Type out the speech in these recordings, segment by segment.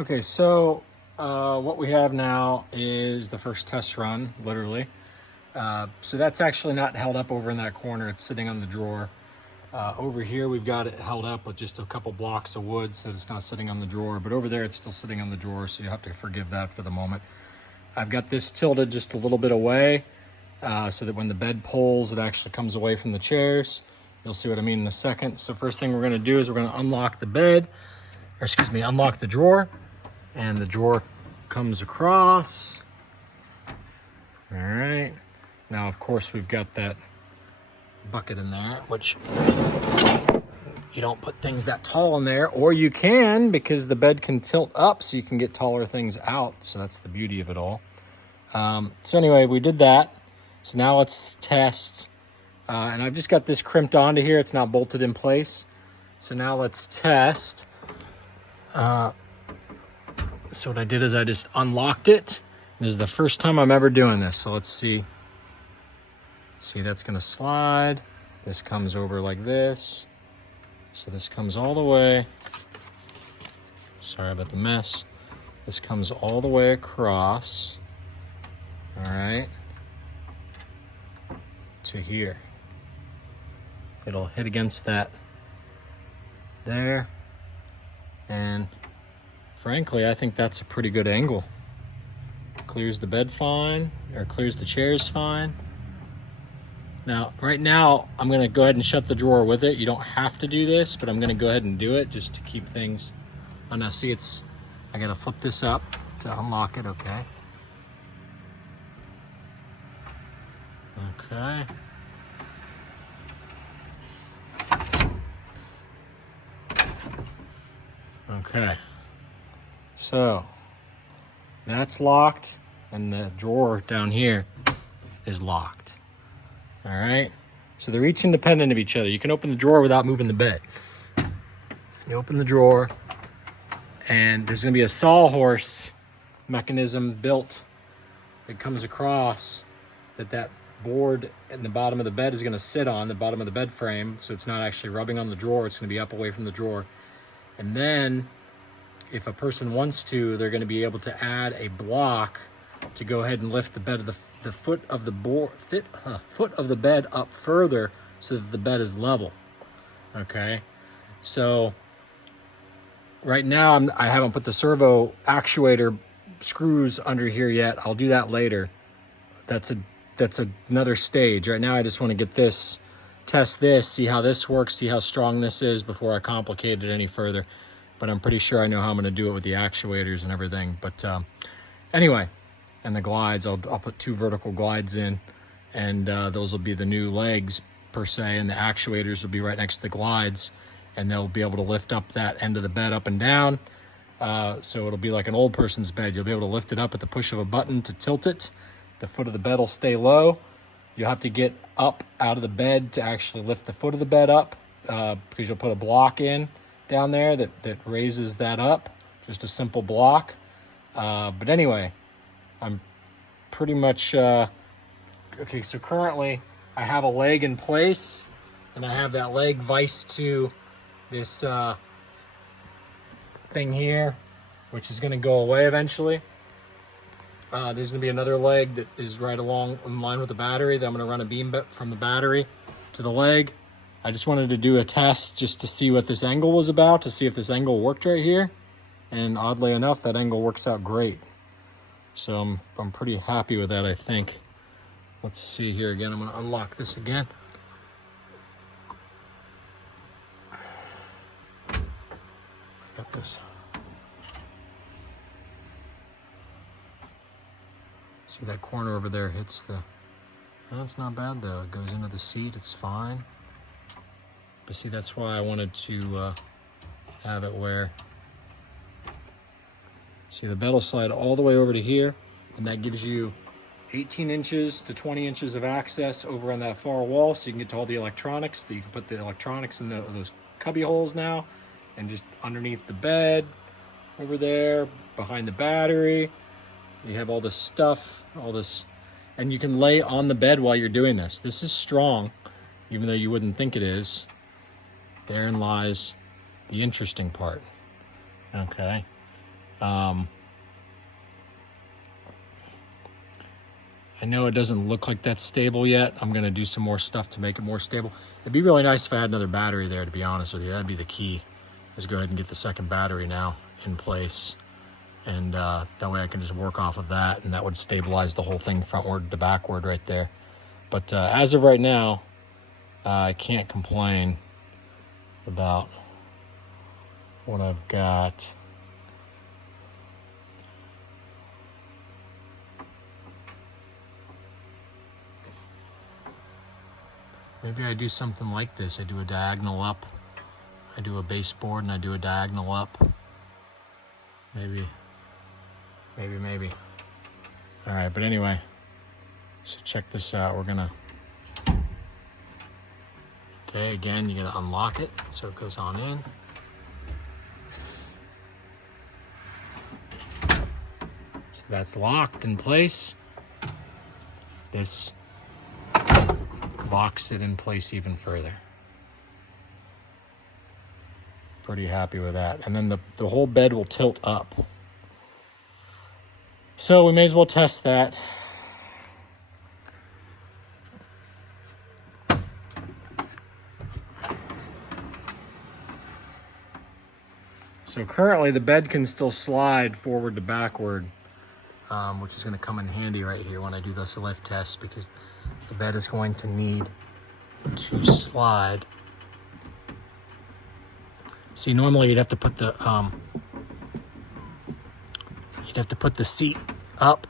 Okay, so what we have now is the first test run, literally. So that's actually not held up over in that corner. It's sitting on the drawer. Over here, we've got it held up with just a couple blocks of wood, so it's not sitting on the drawer. But over there, it's still sitting on the drawer, so you have to forgive that for the moment. I've got this tilted just a little bit away so that when the bed pulls, it actually comes away from the chairs. You'll see what I mean in a second. So first thing we're going to do is we're going to unlock the bed, or excuse me, unlock the drawer. And the drawer comes across. All right. Now, of course, we've got that bucket in there, which you don't put things that tall in there, or you can, because the bed can tilt up so you can get taller things out. So that's the beauty of it all. So anyway, we did that. So now let's test. And I've just got this crimped onto here. It's not bolted in place. So now let's test. So what I did is I just unlocked it. This is the first time I'm ever doing this. So let's see. See, that's gonna slide. This comes over like this. So this comes all the way. Sorry about the mess. This comes all the way across. All right. To here. It'll hit against that there. And frankly, I think that's a pretty good angle. Clears the bed fine, or clears the chairs fine. Now, right now, I'm gonna go ahead and shut the drawer with it. You don't have to do this, but I'm gonna go ahead and do it just to keep things. Oh, now see, I gotta flip this up to unlock it, okay. Okay. Okay. So that's locked, and the drawer down here is locked. All right. So they're each independent of each other. You can open the drawer without moving the bed. You open the drawer, and there's going to be a sawhorse mechanism built that comes across that board in the bottom of the bed is going to sit on, the bottom of the bed frame, so it's not actually rubbing on the drawer. It's going to be up away from the drawer. And then if a person wants to, they're going to be able to add a block to go ahead and lift the bed of the foot of the bed up further so that the bed is level. Okay, so right now I haven't put the servo actuator screws under here yet. I'll do that later. That's another stage. Right now I just want to get this, test this, see how this works, see how strong this is before I complicate it any further. But I'm pretty sure I know how I'm going to do it with the actuators and everything. But anyway, and the glides, I'll put 2 vertical glides in, and those will be the new legs per se, and the actuators will be right next to the glides, and they'll be able to lift up that end of the bed up and down. So it'll be like an old person's bed. You'll be able to lift it up at the push of a button to tilt it. The foot of the bed will stay low. You'll have to get up out of the bed to actually lift the foot of the bed up because you'll put a block in down there that raises that up, just a simple block. But anyway, I'm pretty much, okay, so currently I have a leg in place, and I have that leg viced to this thing here, which is gonna go away eventually. There's gonna be another leg that is right along in line with the battery that I'm gonna run a beam from the battery to the leg. I just wanted to do a test just to see what this angle was about, to see if this angle worked right here. And oddly enough, that angle works out great. So I'm pretty happy with that, I think. Let's see here again. I'm gonna unlock this again. I got this. See that corner over there hits the, no, it's not bad though. It goes into the seat, it's fine. But see, that's why I wanted to have it where, see, the bed will slide all the way over to here, and that gives you 18 inches to 20 inches of access over on that far wall, so you can get to all the electronics. That you can put the electronics in those cubby holes now, and just underneath the bed, over there, behind the battery. You have all this stuff, all this, and you can lay on the bed while you're doing this. This is strong, even though you wouldn't think it is. Therein lies the interesting part, okay? I know it doesn't look like that's stable yet. I'm going to do some more stuff to make it more stable. It'd be really nice if I had another battery there, to be honest with you. That'd be the key, is go ahead and get the second battery now in place. And that way I can just work off of that, and that would stabilize the whole thing frontward to backward right there. But as of right now, I can't complain about what I've got. Maybe I do something like this. I do a diagonal up. I do a baseboard and I do a diagonal up. Maybe. All right, but anyway, so check this out. We're gonna, okay, again, you gotta unlock it so it goes on in. So that's locked in place. This locks it in place even further. Pretty happy with that. And then the whole bed will tilt up. So we may as well test that. So currently the bed can still slide forward to backward, which is going to come in handy right here when I do this lift test, because the bed is going to need to slide. See, normally you'd have to put the seat up,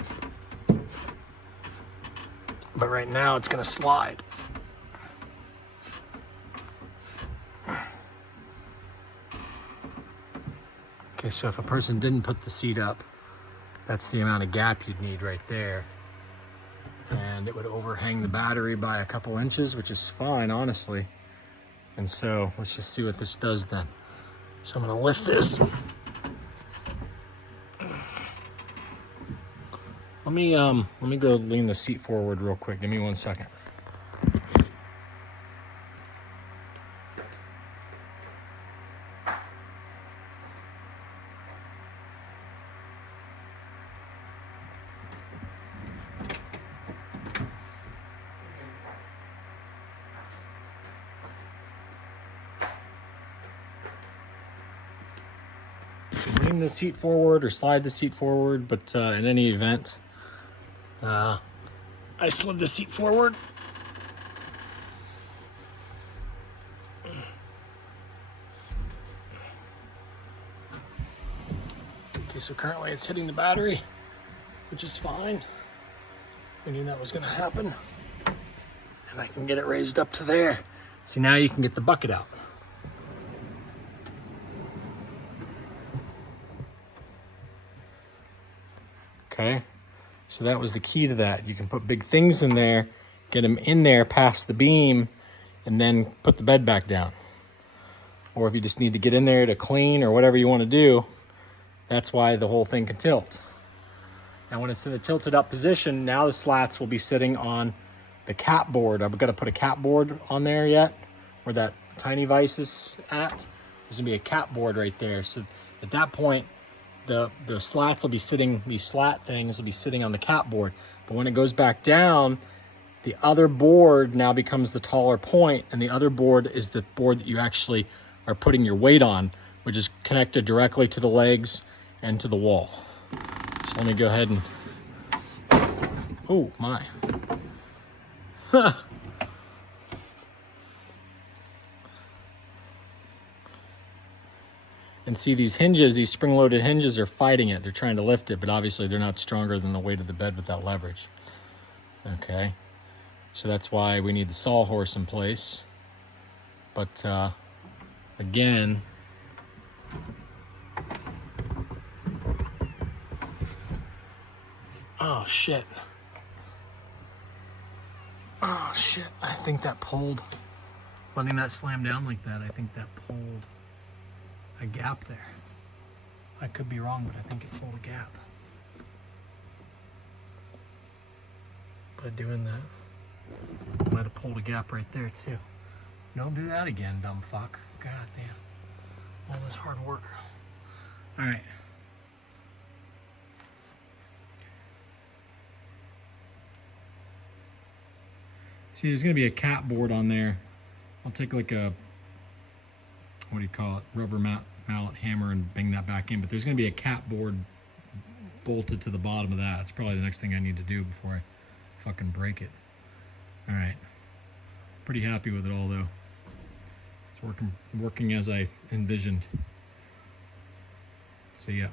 but right now it's going to slide. Okay, so if a person didn't put the seat up, that's the amount of gap you'd need right there. And it would overhang the battery by a couple inches, which is fine, honestly. And so let's just see what this does then. So I'm gonna lift this. Let me go lean the seat forward real quick. Give me 1 second. Lean the seat forward or slide the seat forward, but in any event, I slid the seat forward. Okay, so currently it's hitting the battery, which is fine. We knew that was going to happen. And I can get it raised up to there. See, now you can get the bucket out. Okay, so that was the key to that. You can put big things in there, get them in there past the beam, and then put the bed back down. Or if you just need to get in there to clean or whatever you want to do, that's why the whole thing can tilt. Now when it's in the tilted up position, now the slats will be sitting on the cap board. I've got to put a cap board on there yet, where that tiny vise is at. There's gonna be a cap board right there. So at that point, the slats will be sitting, these slat things will be sitting on the cap board. But when it goes back down, the other board now becomes the taller point, and the other board is the board that you actually are putting your weight on, which is connected directly to the legs and to the wall. So let me go ahead and, oh my. And see, these hinges, these spring-loaded hinges are fighting it. They're trying to lift it, but obviously they're not stronger than the weight of the bed without leverage. Okay, so that's why we need the sawhorse in place. But again, oh shit. Oh shit, I think that pulled, letting that slam down like that, I think that pulled a gap there. I could be wrong, but I think it pulled a gap. By doing that, might have pulled a gap right there too. Don't do that again, dumb fuck. God damn. All this hard work. All right. See, there's going to be a cap board on there. I'll take like a, what do you call it, rubber mallet hammer and bang that back in. But there's going to be a cap board bolted to the bottom of that. That's probably the next thing I need to do before I fucking break it. All right. Pretty happy with it all though. It's working as I envisioned. See ya.